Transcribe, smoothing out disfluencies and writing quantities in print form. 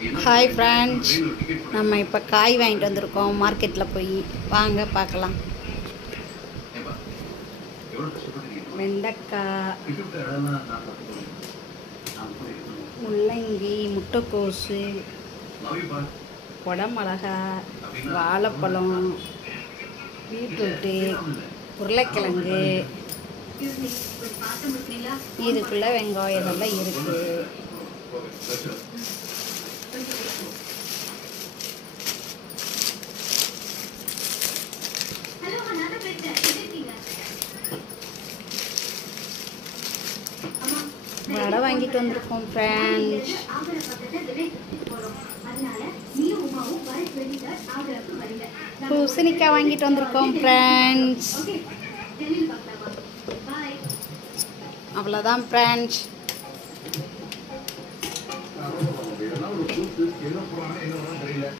Hi friends, நம்ம இப்போ காய் வாங்கிட்டு வந்திருக்கோம் மார்க்கெட்டில் போய். வாங்க பார்க்கலாம். வெண்டைக்காய், முள்ளங்கி, முட்டைக்கோசு, குடமிளகா, வாழைப்பழம், பீட்ரூட்டு, உருளைக்கிழங்கு, இதுக்குள்ளே வெங்காயம் இதெல்லாம் இருக்குது. வடை வாங்கிட்டு வந்திருக்கோம் ஃப்ரெண்ட்ஸ். பூசணிக்காய் வாங்கிட்டு வந்திருக்கோம் ஃப்ரெண்ட்ஸ். அவ்வளோதான் ஃப்ரெண்ட்ஸ்.